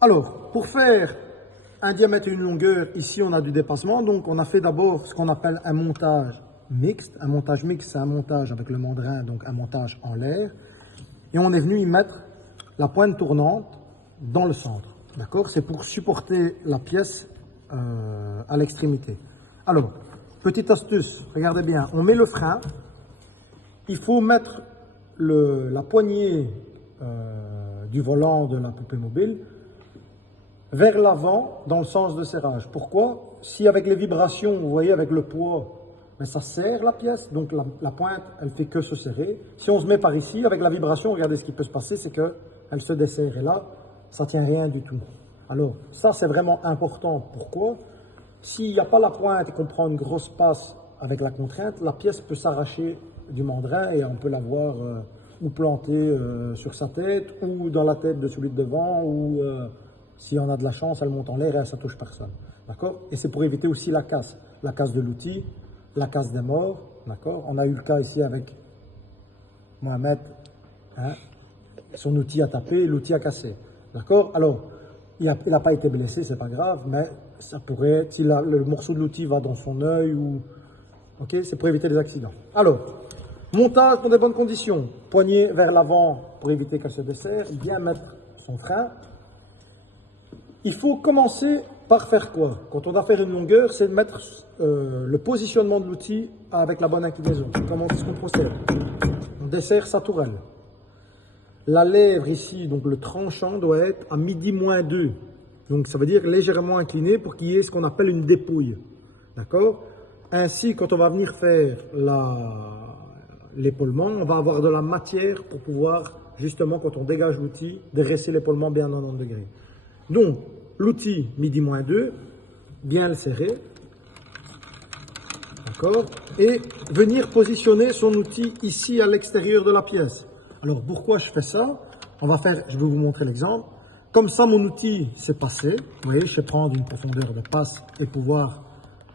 Alors, pour faire un diamètre et une longueur, ici on a du dépassement, donc on a fait d'abord ce qu'on appelle un montage mixte. Un montage mixte, c'est un montage avec le mandrin, donc un montage en l'air. Et on est venu y mettre la pointe tournante dans le centre. D'accord? C'est pour supporter la pièce à l'extrémité. Alors, petite astuce, regardez bien, on met le frein. Il faut mettre la poignée du volant de la poupée mobile vers l'avant dans le sens de serrage. Pourquoi? Si avec les vibrations, vous voyez, avec le poids, mais ça serre la pièce, donc la pointe, elle fait que se serrer. Si on se met par ici, avec la vibration, regardez ce qui peut se passer, c'est qu'elle se desserre. Et là, ça ne tient rien du tout. Alors, ça, c'est vraiment important. Pourquoi? S'il n'y a pas la pointe et qu'on prend une grosse passe avec la contrainte, la pièce peut s'arracher du mandrin et on peut l'avoir ou plantée sur sa tête ou dans la tête de celui de devant ou si on a de la chance, elle monte en l'air et ça touche personne. D'accord? Et c'est pour éviter aussi la casse de l'outil, la casse des morts. D'accord? On a eu le cas ici avec Mohamed, hein, son outil a tapé, l'outil a cassé. D'accord? Alors, il n'a pas été blessé, c'est pas grave, mais ça pourrait être, si le morceau de l'outil va dans son œil ou. Ok? C'est pour éviter les accidents. Alors, montage dans des bonnes conditions. Poignée vers l'avant pour éviter qu'elle se desserre. Bien mettre son frein. Il faut commencer par faire quoi? Quand on doit faire une longueur, c'est de mettre le positionnement de l'outil avec la bonne inclinaison. Comment est-ce qu'on procède? On desserre sa tourelle. La lèvre ici, donc le tranchant, doit être à midi moins 2. Donc ça veut dire légèrement incliné pour qu'il y ait ce qu'on appelle une dépouille. D'accord? Ainsi, quand on va venir faire l'épaulement, on va avoir de la matière pour pouvoir, justement, quand on dégage l'outil, dresser l'épaulement bien à 90 degrés. Donc, l'outil midi moins 2, bien le serrer, d'accord, et venir positionner son outil ici à l'extérieur de la pièce. Alors, pourquoi je fais ça? Je vais vous montrer l'exemple. Comme ça, mon outil s'est passé. Vous voyez, je vais prendre une profondeur de passe et pouvoir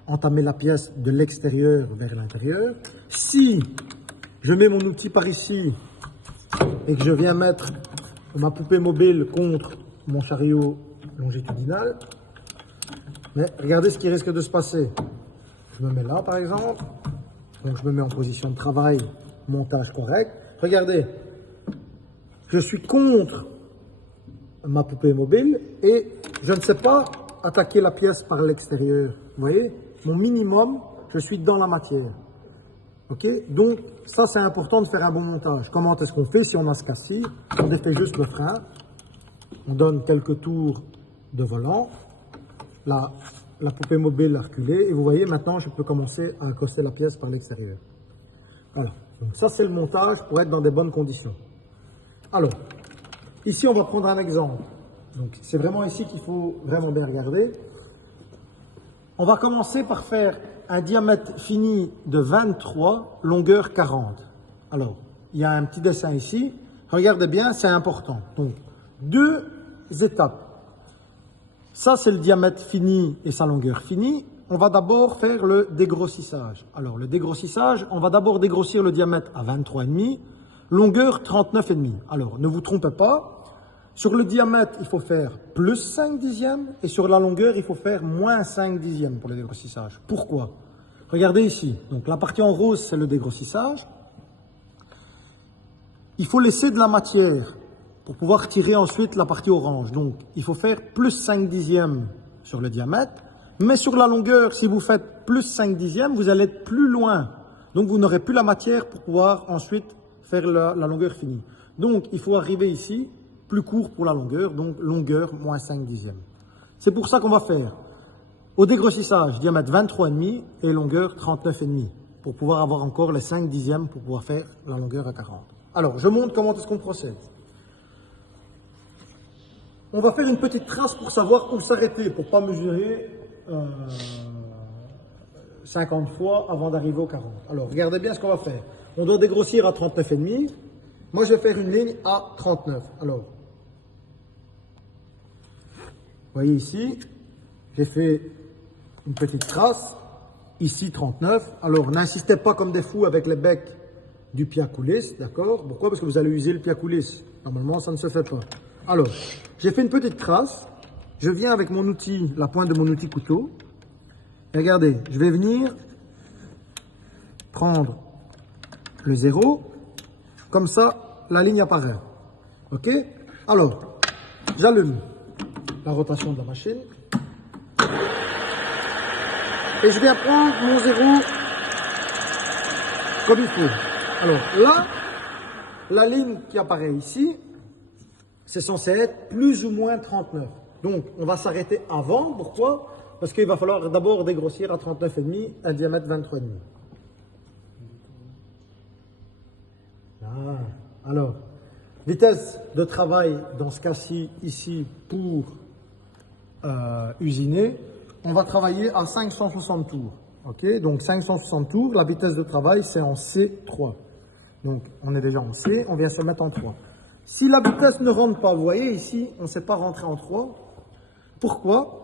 entamer la pièce de l'extérieur vers l'intérieur. Si je mets mon outil par ici et que je viens mettre ma poupée mobile contre mon chariot longitudinal, mais regardez ce qui risque de se passer. Je me mets là par exemple, donc je me mets en position de travail, montage correct. Regardez, je suis contre ma poupée mobile et je ne sais pas attaquer la pièce par l'extérieur. Vous voyez, mon minimum, je suis dans la matière. Ok, donc ça c'est important de faire un bon montage. Comment est-ce qu'on fait si on a ce cas-ci? On défait juste le frein, on donne quelques tours de volant, la poupée mobile a reculé et vous voyez maintenant je peux commencer à accoster la pièce par l'extérieur. Voilà, donc ça c'est le montage pour être dans des bonnes conditions. Alors, ici on va prendre un exemple. Donc c'est vraiment ici qu'il faut vraiment bien regarder. On va commencer par faire un diamètre fini de 23, longueur 40. Alors, il y a un petit dessin ici. Regardez bien, c'est important. Donc, 2 étapes. Ça, c'est le diamètre fini et sa longueur finie. On va d'abord faire le dégrossissage. Alors, le dégrossissage, on va d'abord dégrossir le diamètre à 23,5, longueur 39,5. Alors, ne vous trompez pas. Sur le diamètre, il faut faire plus 5 dixièmes et sur la longueur, il faut faire moins 5 dixièmes pour le dégrossissage. Pourquoi? Regardez ici. Donc, la partie en rose, c'est le dégrossissage. Il faut laisser de la matière pour pouvoir tirer ensuite la partie orange. Donc, il faut faire plus 5 dixièmes sur le diamètre. Mais sur la longueur, si vous faites plus 5 dixièmes, vous allez être plus loin. Donc, vous n'aurez plus la matière pour pouvoir ensuite faire la longueur finie. Donc, il faut arriver ici, plus court pour la longueur, donc longueur moins 5 dixièmes. C'est pour ça qu'on va faire au dégrossissage diamètre 23,5 et longueur 39,5 pour pouvoir avoir encore les 5 dixièmes pour pouvoir faire la longueur à 40. Alors, je montre comment est-ce qu'on procède. On va faire une petite trace pour savoir où s'arrêter, pour ne pas mesurer 50 fois avant d'arriver au 40. Alors, regardez bien ce qu'on va faire. On doit dégrossir à 39,5. Moi, je vais faire une ligne à 39. Alors, vous voyez ici, j'ai fait une petite trace. Ici, 39. Alors, n'insistez pas comme des fous avec les becs du pied à coulisse, d'accord? Pourquoi? Parce que vous allez user le pied à coulisse. Normalement, ça ne se fait pas. Alors, j'ai fait une petite trace. je viens avec mon outil, la pointe de mon outil couteau. Et regardez, je vais venir prendre le 0. Comme ça, la ligne apparaît. OK? Alors, j'allume la rotation de la machine. Et je viens prendre mon 0 comme il faut. Alors là, la ligne qui apparaît ici, c'est censé être plus ou moins 39. Donc, on va s'arrêter avant. Pourquoi? Parce qu'il va falloir d'abord dégrossir à 39,5, un diamètre 23,5. Ah, alors, vitesse de travail dans ce cas-ci, ici, pour usiner, on va travailler à 560 tours. Ok, donc 560 tours, la vitesse de travail, c'est en C3. Donc, on est déjà en C, on vient se mettre en 3. Si la vitesse ne rentre pas, vous voyez ici, on ne sait pas rentrer en 3. Pourquoi?